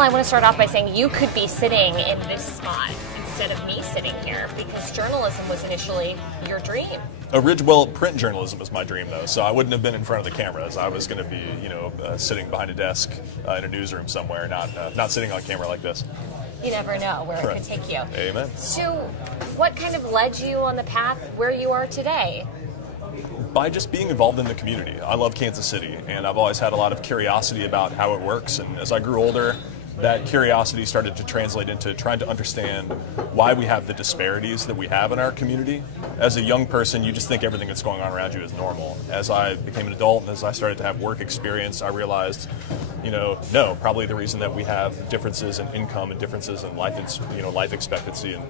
Well, I want to start off by saying you could be sitting in this spot instead of me sitting here, because journalism was initially your dream. Well, print journalism was my dream, though, so I wouldn't have been in front of the cameras. I was going to be, sitting behind a desk in a newsroom somewhere, not sitting on camera like this. You never know where it can take you. Amen. So, what kind of led you on the path where you are today? By just being involved in the community. I love Kansas City, and I've always had a lot of curiosity about how it works, and as I grew older, that curiosity started to translate into trying to understand why we have the disparities that we have in our community. As a young person, you just think everything that's going on around you is normal. As I became an adult and as I started to have work experience, I realized, no, probably the reason that we have differences in income and differences in life expectancy and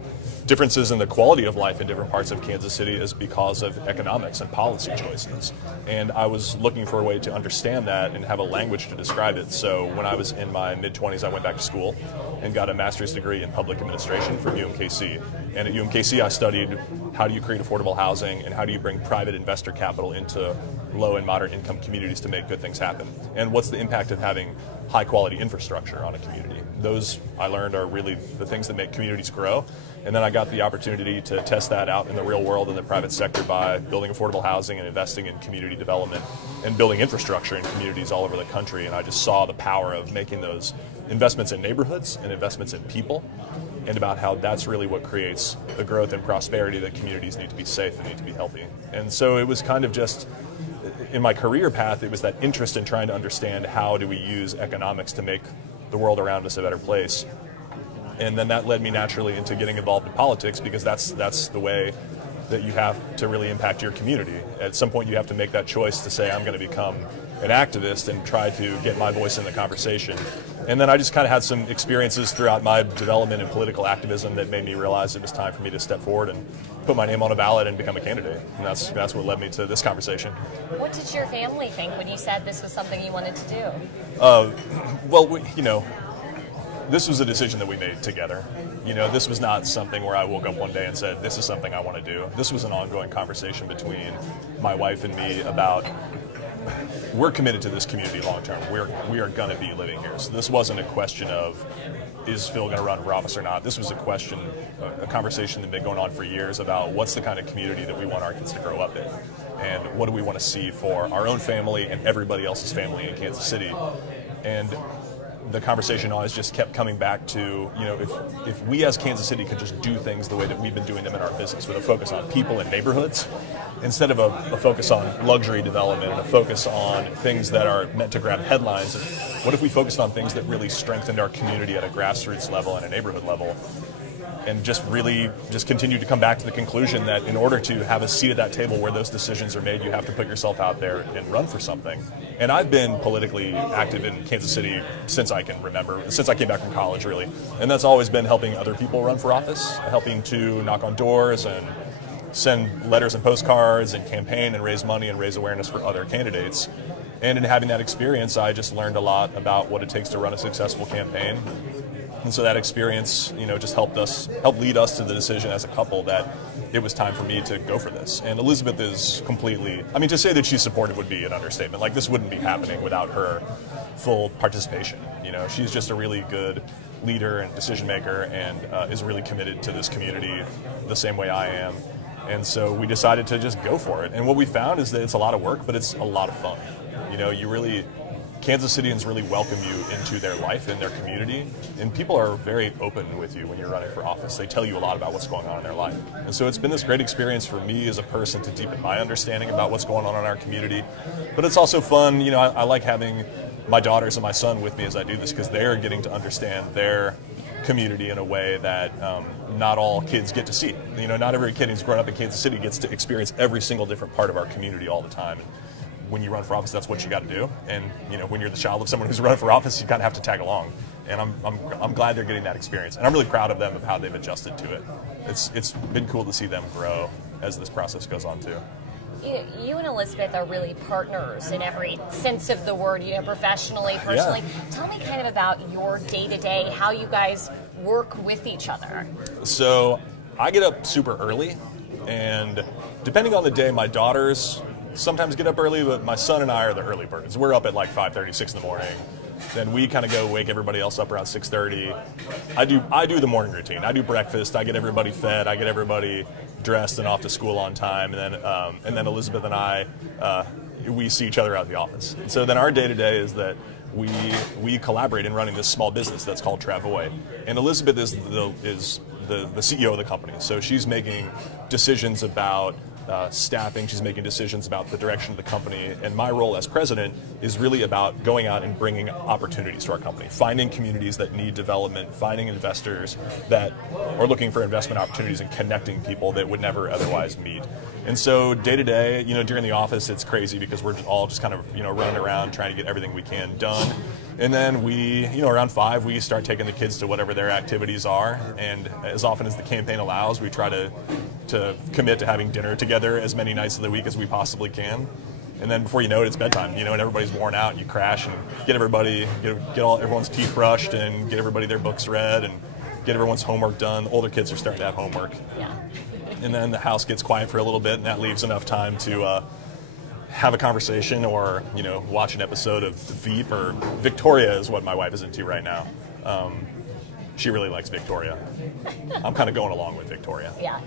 differences in the quality of life in different parts of Kansas City is because of economics and policy choices. And I was looking for a way to understand that and have a language to describe it. So when I was in my mid-20s, I went back to school and got a master's degree in public administration from UMKC. And at UMKC, I studied how do you create affordable housing and how do you bring private investor capital into low and moderate income communities to make good things happen. And what's the impact of having high quality infrastructure on a community. Those, I learned, are really the things that make communities grow. And then I got the opportunity to test that out in the real world in the private sector by building affordable housing and investing in community development and building infrastructure in communities all over the country. And I just saw the power of making those investments in neighborhoods and investments in people, and about how that's really what creates the growth and prosperity that communities need to be safe and need to be healthy. And so it was kind of just, in my career path, it was that interest in trying to understand how do we use economics to make the world around us a better place. And then that led me naturally into getting involved in politics, because that's the way that you have to really impact your community. At some point you have to make that choice to say, I'm going to become an activist and try to get my voice in the conversation. And then I just kind of had some experiences throughout my development in political activism that made me realize it was time for me to step forward and put my name on a ballot and become a candidate. And that's what led me to this conversation. What did your family think when you said this was something you wanted to do? This was a decision that we made together. This was not something where I woke up one day and said, this is something I want to do. This was an ongoing conversation between my wife and me about, we're committed to this community long term. We are going to be living here. So this wasn't a question of, is Phil going to run for office or not? This was a conversation that had been going on for years about what's the kind of community that we want our kids to grow up in, and what do we want to see for our own family and everybody else's family in Kansas City. And the conversation always just kept coming back to, if we as Kansas City could just do things the way that we've been doing them in our business, with a focus on people and neighborhoods, instead of a focus on luxury development and a focus on things that are meant to grab headlines. And what if we focused on things that really strengthened our community at a grassroots level and a neighborhood level? And just continue to come back to the conclusion that in order to have a seat at that table where those decisions are made, you have to put yourself out there and run for something. And I've been politically active in Kansas City since I can remember, since I came back from college, really. And that's always been helping other people run for office, helping to knock on doors and send letters and postcards and campaign and raise money and raise awareness for other candidates. And in having that experience, I just learned a lot about what it takes to run a successful campaign. And so that experience, just helped lead us to the decision as a couple that it was time for me to go for this. And Elizabeth is completely, to say that she's supportive would be an understatement. Like, this wouldn't be happening without her full participation. She's just a really good leader and decision maker, and is really committed to this community the same way I am. And so we decided to just go for it. And what we found is that it's a lot of work, but it's a lot of fun. Kansas Cityans really welcome you into their life and their community, and people are very open with you when you're running for office. They tell you a lot about what's going on in their life. And so it's been this great experience for me as a person to deepen my understanding about what's going on in our community. But it's also fun, I like having my daughters and my son with me as I do this, because they're getting to understand their community in a way that not all kids get to see. Not every kid who's grown up in Kansas City gets to experience every single different part of our community all the time. When you run for office, that's what you got to do. And when you're the child of someone who's running for office, you kind of have to tag along. And I'm glad they're getting that experience. And I'm really proud of them of how they've adjusted to it. It's been cool to see them grow as this process goes on too. You and Elizabeth are really partners in every sense of the word, professionally, personally. Yeah. Tell me kind of about your day-to-day, how you guys work with each other. So I get up super early, and depending on the day, my daughters sometimes get up early, but my son and I are the early birds. We're up at like 5:30, 6 in the morning, Then we kind of go wake everybody else up around 6:30. I do the morning routine. I do breakfast. I get everybody fed. I get everybody dressed and off to school on time. And then Elizabeth and I, we see each other out at the office. And so then our day-to-day is that we collaborate in running this small business that's called Travoy. And Elizabeth is the CEO of the company. So she's making decisions about staffing, she's making decisions about the direction of the company, and my role as president is really about going out and bringing opportunities to our company, finding communities that need development, finding investors that are looking for investment opportunities, and connecting people that would never otherwise meet. And so day to day, during the office, it's crazy because we're all just kind of, running around trying to get everything we can done. And then we, around 5, we start taking the kids to whatever their activities are. And as often as the campaign allows, we try to commit to having dinner together as many nights of the week as we possibly can. And then before you know it, it's bedtime, and everybody's worn out, and you crash and get everyone's teeth brushed and get everybody their books read and get everyone's homework done. The older kids are starting to have homework. Yeah. And then the house gets quiet for a little bit, and that leaves enough time to have a conversation or, watch an episode of Veep, or Victoria is what my wife is into right now. She really likes Victoria. I'm kind of going along with Victoria. Yeah.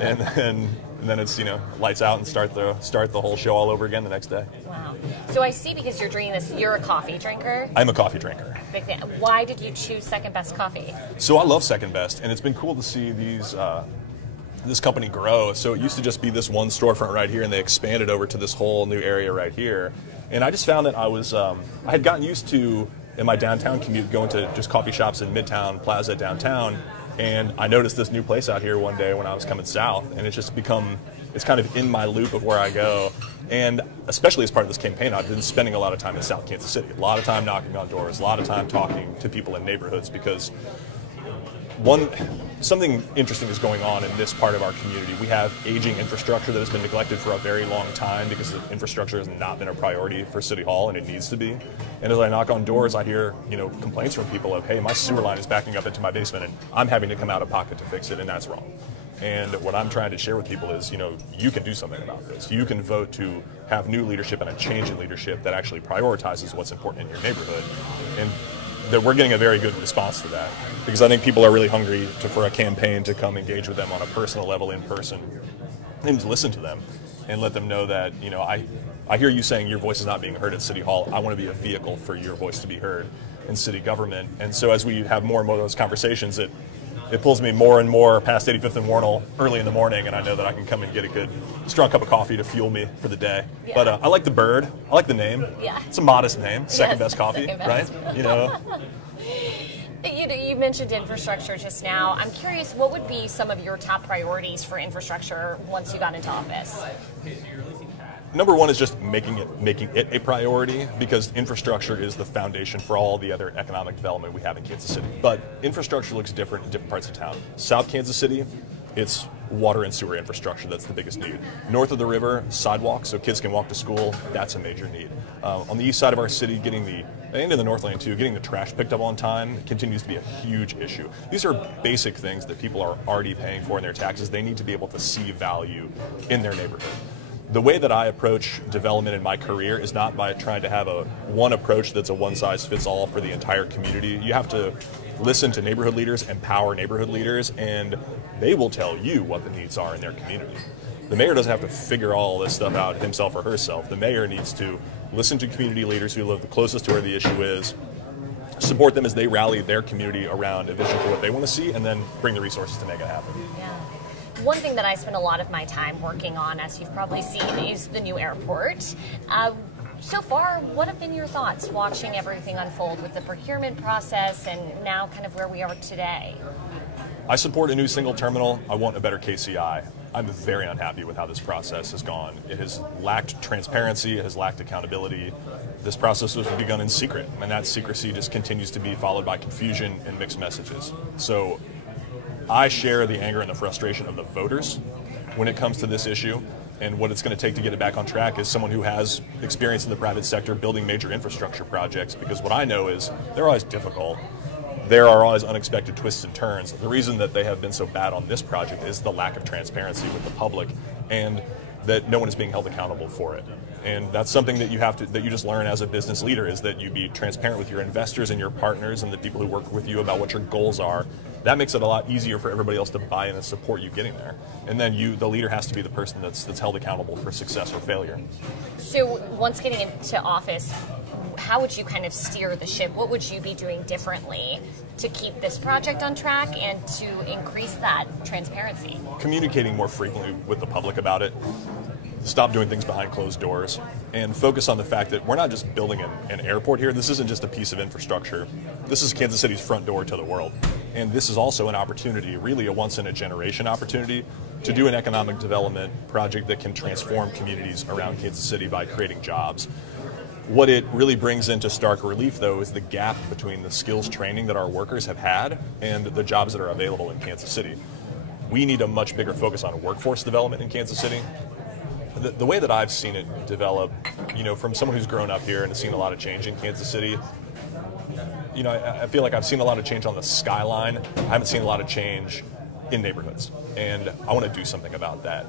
And then it's, lights out and start the whole show all over again the next day. Wow. So I see, because you're drinking this, you're a coffee drinker? I'm a coffee drinker. Big fan. Why did you choose Second Best Coffee? So I love Second Best, and it's been cool to see this company grow. So it used to just be this one storefront right here, and they expanded over to this whole new area right here. And I just found that I had gotten used to, in my downtown commute, going to just coffee shops in Midtown Plaza downtown, and I noticed this new place out here one day when I was coming south, and it's kind of in my loop of where I go. And especially as part of this campaign, I've been spending a lot of time in South Kansas City, a lot of time knocking on doors, a lot of time talking to people in neighborhoods, because something interesting is going on in this part of our community. We have aging infrastructure that has been neglected for a very long time because the infrastructure has not been a priority for City Hall, and it needs to be. And as I knock on doors, I hear complaints from people of, hey, my sewer line is backing up into my basement, and I'm having to come out of pocket to fix it, and that's wrong. And what I'm trying to share with people is, you can do something about this. You can vote to have new leadership and a change in leadership that actually prioritizes what's important in your neighborhood. And that we're getting a very good response to that, because I think people are really hungry for a campaign to come engage with them on a personal level, in person, and to listen to them and let them know that, I hear you saying your voice is not being heard at City Hall. I want to be a vehicle for your voice to be heard in city government. And so as we have more and more of those conversations, it pulls me more and more past 85th and Warnell early in the morning, and I know that I can come and get a good, strong cup of coffee to fuel me for the day. Yeah. But I like the bird. I like the name. Yeah. It's a modest name. Second Best Coffee, right? You mentioned infrastructure just now. I'm curious, what would be some of your top priorities for infrastructure once you got into office? Number one is just making it a priority, because infrastructure is the foundation for all the other economic development we have in Kansas City. But infrastructure looks different in different parts of town. South Kansas City, it's water and sewer infrastructure that's the biggest need. North of the river, sidewalks so kids can walk to school, that's a major need. On the east side of our city, and in the North Lane too, getting the trash picked up on time continues to be a huge issue. These are basic things that people are already paying for in their taxes. They need to be able to see value in their neighborhood. The way that I approach development in my career is not by trying to have one approach that's a one-size-fits-all for the entire community. You have to listen to neighborhood leaders, empower neighborhood leaders, and they will tell you what the needs are in their community. The mayor doesn't have to figure all this stuff out himself or herself. The mayor needs to listen to community leaders who live the closest to where the issue is, support them as they rally their community around a vision for what they want to see, and then bring the resources to make it happen. Yeah. One thing that I spend a lot of my time working on, as you've probably seen, is the new airport. So far, what have been your thoughts watching everything unfold with the procurement process and now kind of where we are today? I support a new single terminal. I want a better KCI. I'm very unhappy with how this process has gone. It has lacked transparency. It has lacked accountability. This process was begun in secret, and that secrecy just continues to be followed by confusion and mixed messages. So I share the anger and the frustration of the voters when it comes to this issue, and what it's going to take to get it back on track is someone who has experience in the private sector building major infrastructure projects, because what I know is they're always difficult. There are always unexpected twists and turns. The reason that they have been so bad on this project is the lack of transparency with the public, and that no one is being held accountable for it. And that's something that you just learn as a business leader, is that you be transparent with your investors and your partners and the people who work with you about what your goals are. That makes it a lot easier for everybody else to buy in and support you getting there. And then the leader, has to be the person that's held accountable for success or failure. So once getting into office, how would you kind of steer the ship? What would you be doing differently to keep this project on track and to increase that transparency? Communicating more frequently with the public about it. Stop doing things behind closed doors, and focus on the fact that we're not just building an airport here. This isn't just a piece of infrastructure. This is Kansas City's front door to the world. And this is also an opportunity, really a once-in-a-generation opportunity, to do an economic development project that can transform communities around Kansas City by creating jobs. What it really brings into stark relief, though, is the gap between the skills training that our workers have had and the jobs that are available in Kansas City. We need a much bigger focus on workforce development in Kansas City. The way that I've seen it develop, from someone who's grown up here and has seen a lot of change in Kansas City, I feel like I've seen a lot of change on the skyline. I haven't seen a lot of change in neighborhoods, and I want to do something about that.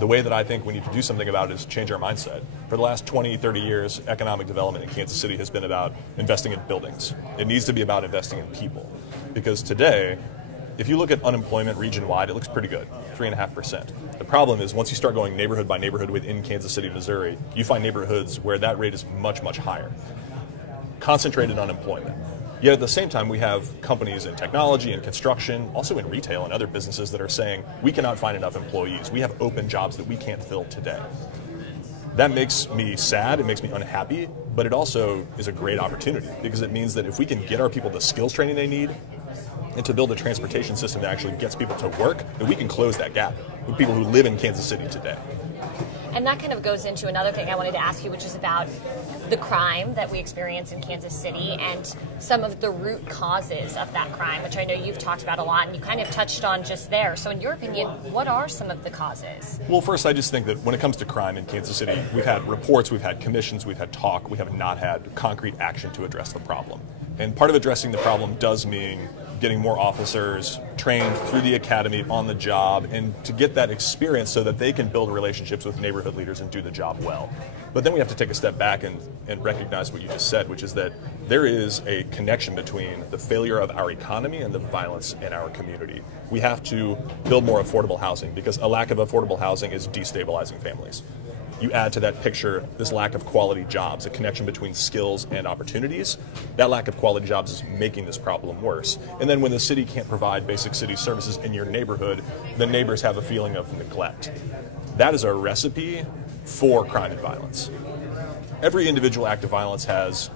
The way that I think we need to do something about it is change our mindset. For the last 20, 30 years, economic development in Kansas City has been about investing in buildings. It needs to be about investing in people. Because today, if you look at unemployment region-wide, it looks pretty good, 3.5%. The problem is, once you start going neighborhood by neighborhood within Kansas City, Missouri, you find neighborhoods where that rate is much, much higher. Concentrated unemployment. Yet at the same time, we have companies in technology and construction, also in retail and other businesses, that are saying, we cannot find enough employees. We have open jobs that we can't fill today. That makes me sad, it makes me unhappy, but it also is a great opportunity, because it means that if we can get our people the skills training they need, and to build a transportation system that actually gets people to work, that we can close that gap with people who live in Kansas City today. And that kind of goes into another thing I wanted to ask you, which is about the crime that we experience in Kansas City and some of the root causes of that crime, which I know you've talked about a lot and you kind of touched on just there. So in your opinion, what are some of the causes? Well, first, I just think that when it comes to crime in Kansas City, we've had reports, we've had commissions, we've had talk, we have not had concrete action to address the problem. And part of addressing the problem does mean getting more officers trained through the academy on the job, and to get that experience so that they can build relationships with neighborhood leaders and do the job well. But then we have to take a step back and recognize what you just said, which is that there is a connection between the failure of our economy and the violence in our community. We have to build more affordable housing, because a lack of affordable housing is destabilizing families. You add to that picture this lack of quality jobs, a connection between skills and opportunities. That lack of quality jobs is making this problem worse. And then when the city can't provide basic city services in your neighborhood, the neighbors have a feeling of neglect. That is a recipe for crime and violence. Every individual act of violence has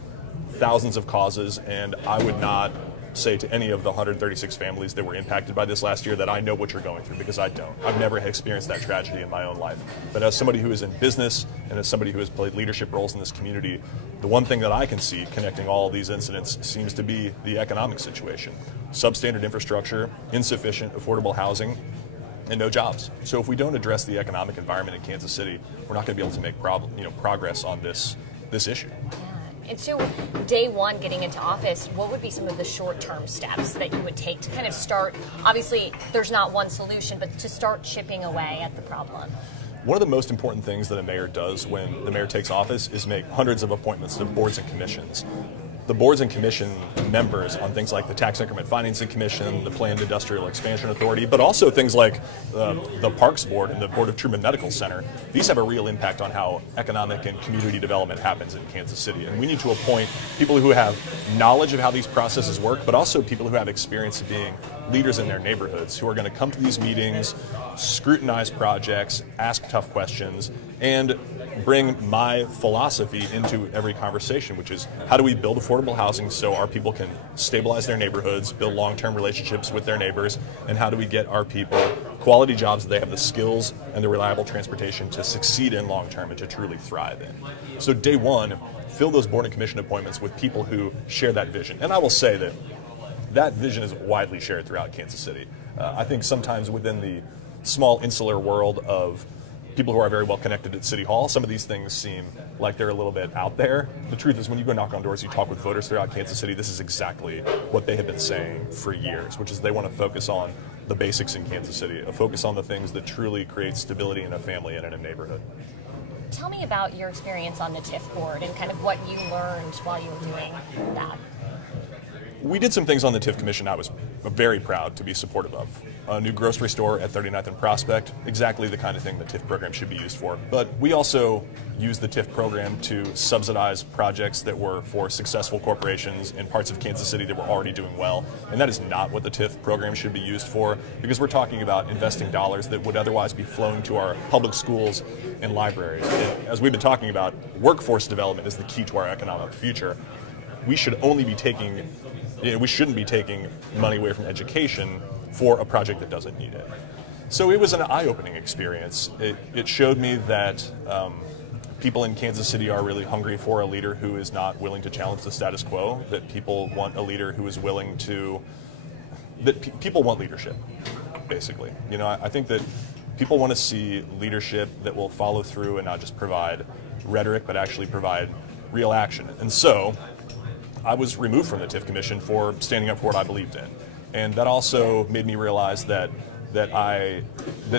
thousands of causes, and I would not say to any of the 136 families that were impacted by this last year that I know what you're going through, because I don't. I've never experienced that tragedy in my own life. But as somebody who is in business and as somebody who has played leadership roles in this community, the one thing that I can see connecting all these incidents seems to be the economic situation. Substandard infrastructure, insufficient affordable housing, and no jobs. So if we don't address the economic environment in Kansas City, we're not going to be able to make progress on this issue. And so day one getting into office, what would be some of the short-term steps that you would take to kind of start, obviously there's not one solution, but to start chipping away at the problem? One of the most important things that a mayor does when the mayor takes office is make hundreds of appointments to boards and commissions. The boards and commission members on things like the Tax Increment Financing Commission, the Planned Industrial Expansion Authority, but also things like the Parks Board and the Board of Truman Medical Center, these have a real impact on how economic and community development happens in Kansas City. And we need to appoint people who have knowledge of how these processes work, but also people who have experience being leaders in their neighborhoods, who are going to come to these meetings, scrutinize projects, ask tough questions, and bring my philosophy into every conversation, which is how do we build affordable housing so our people can stabilize their neighborhoods, build long-term relationships with their neighbors, and how do we get our people quality jobs that they have the skills and the reliable transportation to succeed in long-term and to truly thrive in. So day one, fill those board and commission appointments with people who share that vision. And I will say that that vision is widely shared throughout Kansas City. I think sometimes within the small insular world of people who are very well connected at City Hall, some of these things seem like they're a little bit out there. The truth is, when you go knock on doors, you talk with voters throughout Kansas City, this is exactly what they have been saying for years, which is they want to focus on the basics in Kansas City, a focus on the things that truly create stability in a family and in a neighborhood. Tell me about your experience on the TIF board and kind of what you learned while you were doing that. We did some things on the TIF Commission I was very proud to be supportive of. A new grocery store at 39th and Prospect, exactly the kind of thing the TIF program should be used for. But we also used the TIF program to subsidize projects that were for successful corporations in parts of Kansas City that were already doing well. And that is not what the TIF program should be used for, because we're talking about investing dollars that would otherwise be flowing to our public schools and libraries. And as we've been talking about, workforce development is the key to our economic future. We should only be taking we shouldn't be taking money away from education for a project that doesn't need it. So it was an eye-opening experience. It showed me that people in Kansas City are really hungry for a leader who is not willing to challenge the status quo, that people want a leader who is willing to, people want leadership, basically. You know, I think that people want to see leadership that will follow through and not just provide rhetoric, but actually provide real action. And so I was removed from the TIF Commission for standing up for what I believed in. And that also made me realize that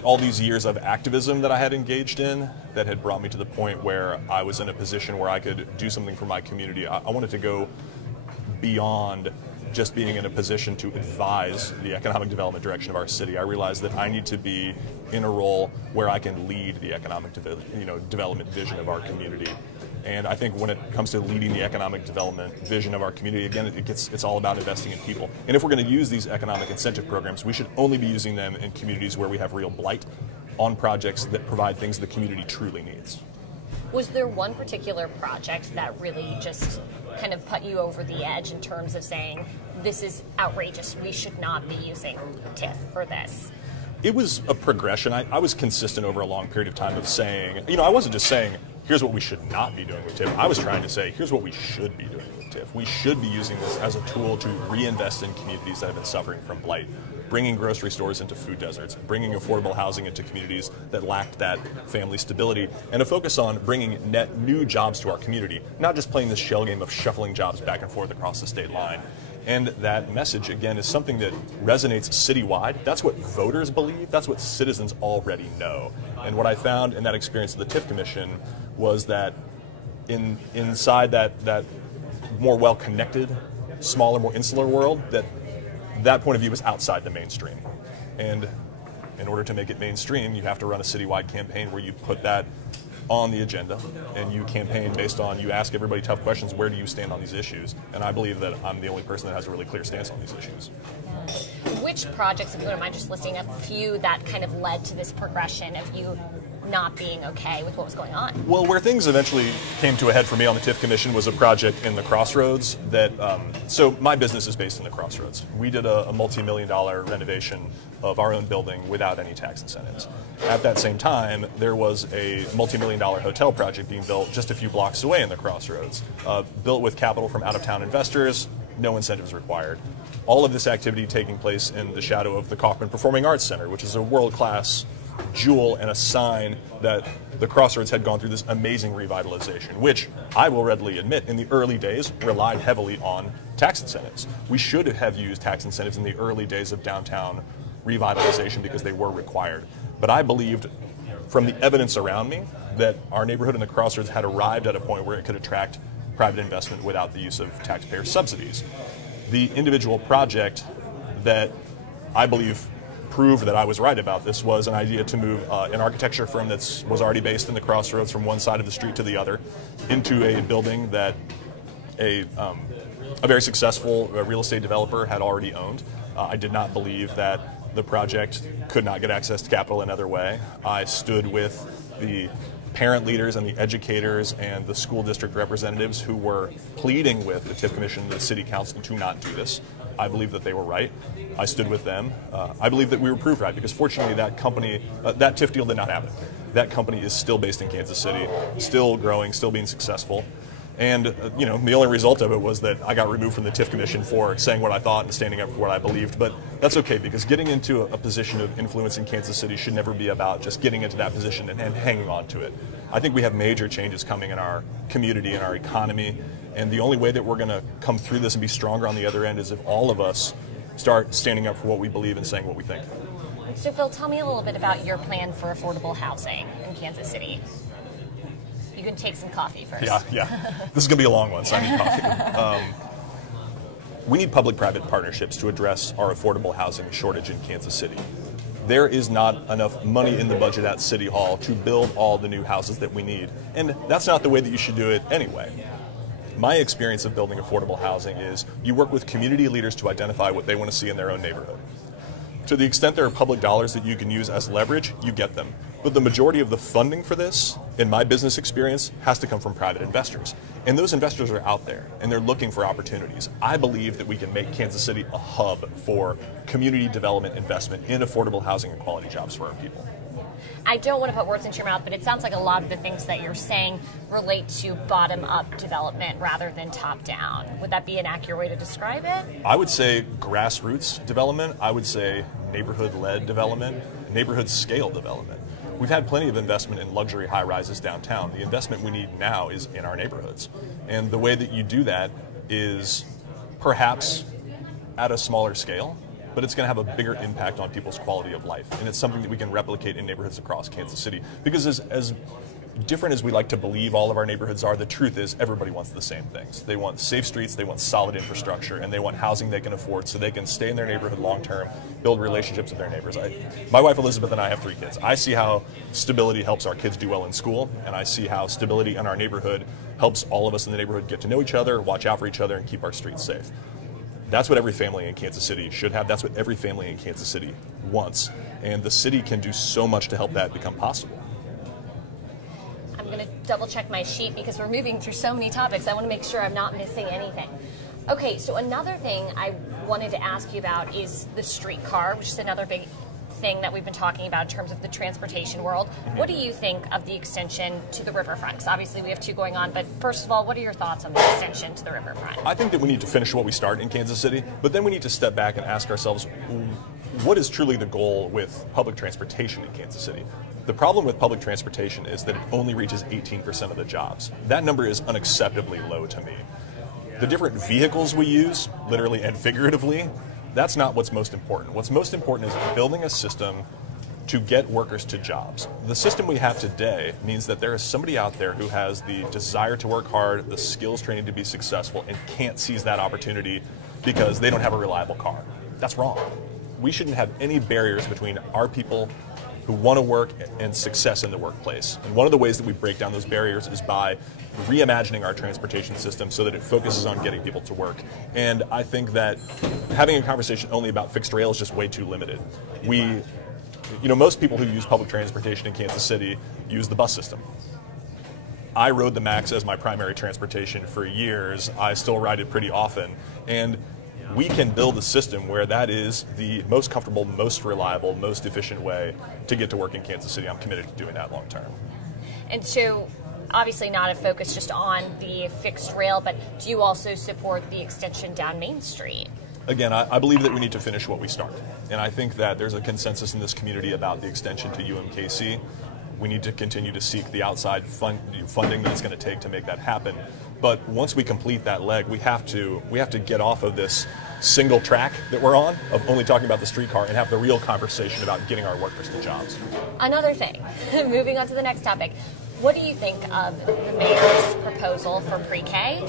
all these years of activism that I had engaged in that had brought me to the point where I was in a position where I could do something for my community. I wanted to go beyond just being in a position to advise the economic development direction of our city. I realized that I need to be in a role where I can lead the economic development vision of our community. And I think when it comes to leading the economic development vision of our community, again, it's all about investing in people. And if we're going to use these economic incentive programs, we should only be using them in communities where we have real blight, on projects that provide things the community truly needs. Was there one particular project that really just kind of put you over the edge in terms of saying, this is outrageous, we should not be using TIF for this? It was a progression. I was consistent over a long period of time of saying, I wasn't just saying, here's what we should not be doing with TIF. I was trying to say, here's what we should be doing with TIF. We should be using this as a tool to reinvest in communities that have been suffering from blight, bringing grocery stores into food deserts, bringing affordable housing into communities that lacked that family stability, and a focus on bringing net new jobs to our community, not just playing this shell game of shuffling jobs back and forth across the state line. And that message, again, is something that resonates citywide. That's what voters believe. That's what citizens already know. And what I found in that experience of the TIF Commission was that inside that more well-connected, smaller, more insular world, that point of view is outside the mainstream. And in order to make it mainstream, you have to run a citywide campaign where you put that on the agenda, and you campaign based on, you ask everybody tough questions, where do you stand on these issues? And I believe that I'm the only person that has a really clear stance on these issues. Which projects, if you don't mind just listing a few, that kind of led to this progression of you not being okay with what was going on? Well, where things eventually came to a head for me on the TIF Commission was a project in the Crossroads that, so my business is based in the Crossroads. We did a multi-million-dollar renovation of our own building without any tax incentives. At that same time, there was a multi-million-dollar hotel project being built just a few blocks away in the Crossroads, built with capital from out-of-town investors, no incentives required. All of this activity taking place in the shadow of the Kaufman Performing Arts Center, which is a world-class jewel and a sign that the Crossroads had gone through this amazing revitalization, which I will readily admit in the early days relied heavily on tax incentives. We should have used tax incentives in the early days of downtown revitalization because they were required. But I believed from the evidence around me that our neighborhood in the Crossroads had arrived at a point where it could attract private investment without the use of taxpayer subsidies. The individual project that I believe proved that I was right about this was an idea to move an architecture firm that was already based in the Crossroads from one side of the street to the other into a building that a very successful real estate developer had already owned. I did not believe that the project could not get access to capital another way. I stood with the parent leaders and the educators and the school district representatives who were pleading with the TIF Commission and the City Council to not do this. I believe that they were right. I stood with them. I believe that we were proved right because fortunately that company, that TIF deal did not happen. That company is still based in Kansas City, still growing, still being successful. And the only result of it was that I got removed from the TIF Commission for saying what I thought and standing up for what I believed. But that's okay because getting into a position of influence in Kansas City should never be about just getting into that position and hanging on to it. I think we have major changes coming in our community and our economy. And the only way that we're going to come through this and be stronger on the other end is if all of us start standing up for what we believe and saying what we think. So Phil, tell me a little bit about your plan for affordable housing in Kansas City. You can take some coffee first. Yeah. This is going to be a long one, so I need coffee. We need public-private partnerships to address our affordable housing shortage in Kansas City. There is not enough money in the budget at City Hall to build all the new houses that we need. And that's not the way that you should do it anyway. My experience of building affordable housing is you work with community leaders to identify what they want to see in their own neighborhood. To the extent there are public dollars that you can use as leverage, you get them. But the majority of the funding for this, in my business experience, has to come from private investors. And those investors are out there, and they're looking for opportunities. I believe that we can make Kansas City a hub for community development investment in affordable housing and quality jobs for our people. I don't want to put words into your mouth, but it sounds like a lot of the things that you're saying relate to bottom-up development rather than top-down. Would that be an accurate way to describe it? I would say grassroots development. I would say neighborhood-led development, neighborhood-scale development. We've had plenty of investment in luxury high-rises downtown. The investment we need now is in our neighborhoods. And the way that you do that is perhaps at a smaller scale, but it's going to have a bigger impact on people's quality of life. And it's something that we can replicate in neighborhoods across Kansas City. Because as different as we like to believe all of our neighborhoods are, the truth is everybody wants the same things. They want safe streets, they want solid infrastructure, and they want housing they can afford so they can stay in their neighborhood long term, build relationships with their neighbors. My wife Elizabeth and I have 3 kids. I see how stability helps our kids do well in school, and I see how stability in our neighborhood helps all of us in the neighborhood get to know each other, watch out for each other, and keep our streets safe. That's what every family in Kansas City should have. That's what every family in Kansas City wants. And the city can do so much to help that become possible. I'm going to double check my sheet because we're moving through so many topics. I want to make sure I'm not missing anything. Okay, so another thing I wanted to ask you about is the streetcar, which is another big thing that we've been talking about in terms of the transportation world. What do you think of the extension to the riverfront? Because obviously we have 2 going on, but first of all, what are your thoughts on the extension to the riverfront? I think that we need to finish what we start in Kansas City, but then we need to step back and ask ourselves, what is truly the goal with public transportation in Kansas City? The problem with public transportation is that it only reaches 18% of the jobs. That number is unacceptably low to me. The different vehicles we use, literally and figuratively, that's not what's most important. What's most important is building a system to get workers to jobs. The system we have today means that there is somebody out there who has the desire to work hard, the skills training to be successful, and can't seize that opportunity because they don't have a reliable car. That's wrong. We shouldn't have any barriers between our people who want to work and success in the workplace. And one of the ways that we break down those barriers is by reimagining our transportation system so that it focuses on getting people to work. And I think that having a conversation only about fixed rail is just way too limited. Most people who use public transportation in Kansas City use the bus system. I rode the MAX as my primary transportation for years. I still ride it pretty often. And we can build a system where that is the most comfortable, most reliable, most efficient way to get to work in Kansas City. I'm committed to doing that long term. And so, obviously not a focus just on the fixed rail, but do you also support the extension down Main Street? Again, I believe that we need to finish what we start. And I think that there's a consensus in this community about the extension to UMKC. We need to continue to seek the outside funding that it's going to take to make that happen. But once we complete that leg, we have to get off of this single track that we're on of only talking about the streetcar and have the real conversation about getting our workers to jobs. Another thing, moving on to the next topic. What do you think of the mayor's proposal for pre-K?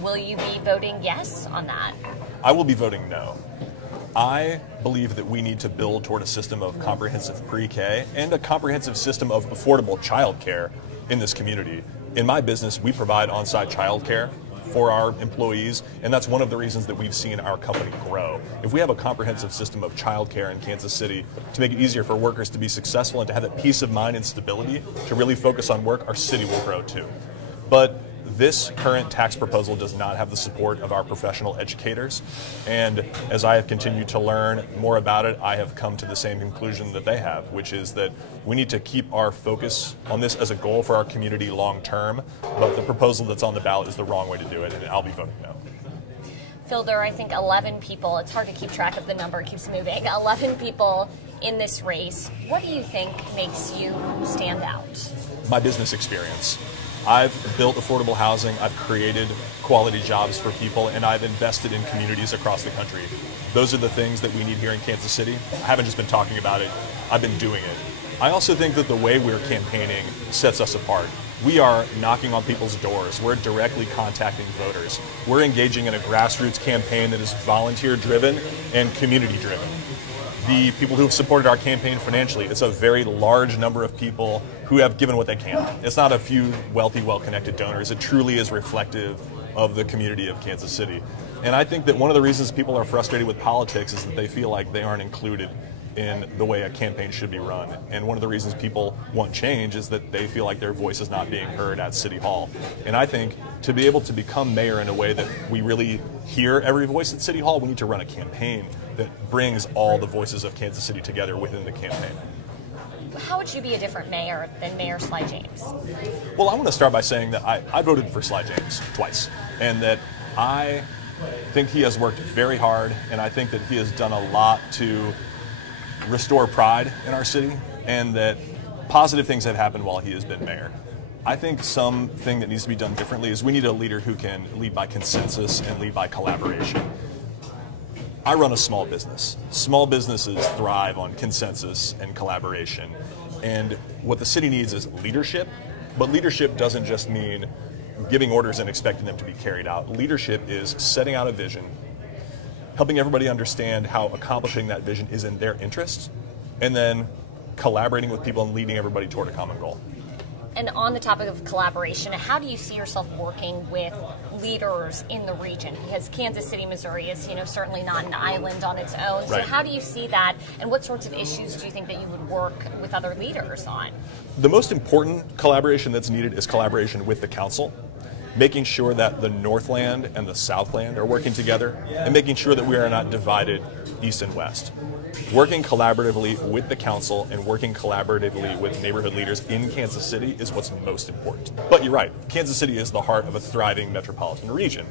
Will you be voting yes on that? I will be voting no. I believe that we need to build toward a system of comprehensive pre-K and a comprehensive system of affordable childcare in this community. In my business, we provide on-site childcare for our employees, and that's one of the reasons that we've seen our company grow. If we have a comprehensive system of childcare in Kansas City to make it easier for workers to be successful and to have that peace of mind and stability to really focus on work, our city will grow too. But this current tax proposal does not have the support of our professional educators, and as I have continued to learn more about it, I have come to the same conclusion that they have, which is that we need to keep our focus on this as a goal for our community long term, but the proposal that's on the ballot is the wrong way to do it, and I'll be voting no. Phil, there are, I think, 11 people. It's hard to keep track of the number. It keeps moving. 11 people in this race. What do you think makes you stand out? My business experience. I've built affordable housing, I've created quality jobs for people, and I've invested in communities across the country. Those are the things that we need here in Kansas City. I haven't just been talking about it, I've been doing it. I also think that the way we're campaigning sets us apart. We are knocking on people's doors. We're directly contacting voters. We're engaging in a grassroots campaign that is volunteer-driven and community-driven. The people who have supported our campaign financially, it's a very large number of people who have given what they can. It's not a few wealthy, well-connected donors. It truly is reflective of the community of Kansas City. And I think that one of the reasons people are frustrated with politics is that they feel like they aren't included in the way a campaign should be run. And one of the reasons people want change is that they feel like their voice is not being heard at City Hall. And I think to be able to become mayor in a way that we really hear every voice at City Hall, we need to run a campaign that brings all the voices of Kansas City together within the campaign. How would you be a different mayor than Mayor Sly James? Well, I want to start by saying that I voted for Sly James twice, and that I think he has worked very hard, and I think that he has done a lot to restore pride in our city, and that positive things have happened while he has been mayor. I think something that needs to be done differently is we need a leader who can lead by consensus and lead by collaboration. I run a small business. Small businesses thrive on consensus and collaboration. And what the city needs is leadership, but leadership doesn't just mean giving orders and expecting them to be carried out. Leadership is setting out a vision, helping everybody understand how accomplishing that vision is in their interest, and then collaborating with people and leading everybody toward a common goal. And on the topic of collaboration, how do you see yourself working with leaders in the region? Because Kansas City, Missouri is, certainly not an island on its own. So right. How do you see that, and what sorts of issues do you think that you would work with other leaders on? The most important collaboration that's needed is collaboration with the council, making sure that the Northland and the Southland are working together, and making sure that we are not divided east and west. Working collaboratively with the council and working collaboratively with neighborhood leaders in Kansas City is what's most important. But you're right, Kansas City is the heart of a thriving metropolitan region.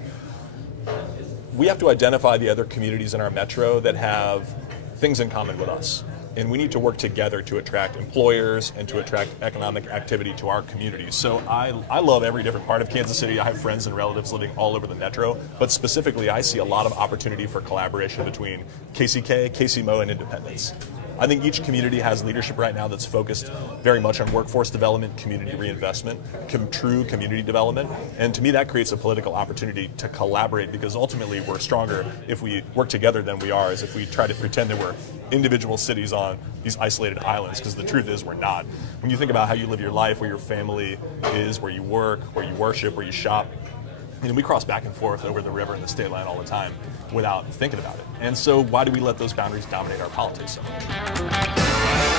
We have to identify the other communities in our metro that have things in common with us. And we need to work together to attract employers and to attract economic activity to our communities. So I love every different part of Kansas City. I have friends and relatives living all over the metro, but specifically I see a lot of opportunity for collaboration between KCK, KCMO, and Independence. I think each community has leadership right now that's focused very much on workforce development, community reinvestment, true community development. And to me, that creates a political opportunity to collaborate, because ultimately we're stronger if we work together than we are as if we try to pretend that we're individual cities on these isolated islands, because the truth is we're not. When you think about how you live your life, where your family is, where you work, where you worship, where you shop, we cross back and forth over the river and the state line all the time without thinking about it. And so why do we let those boundaries dominate our politics so much?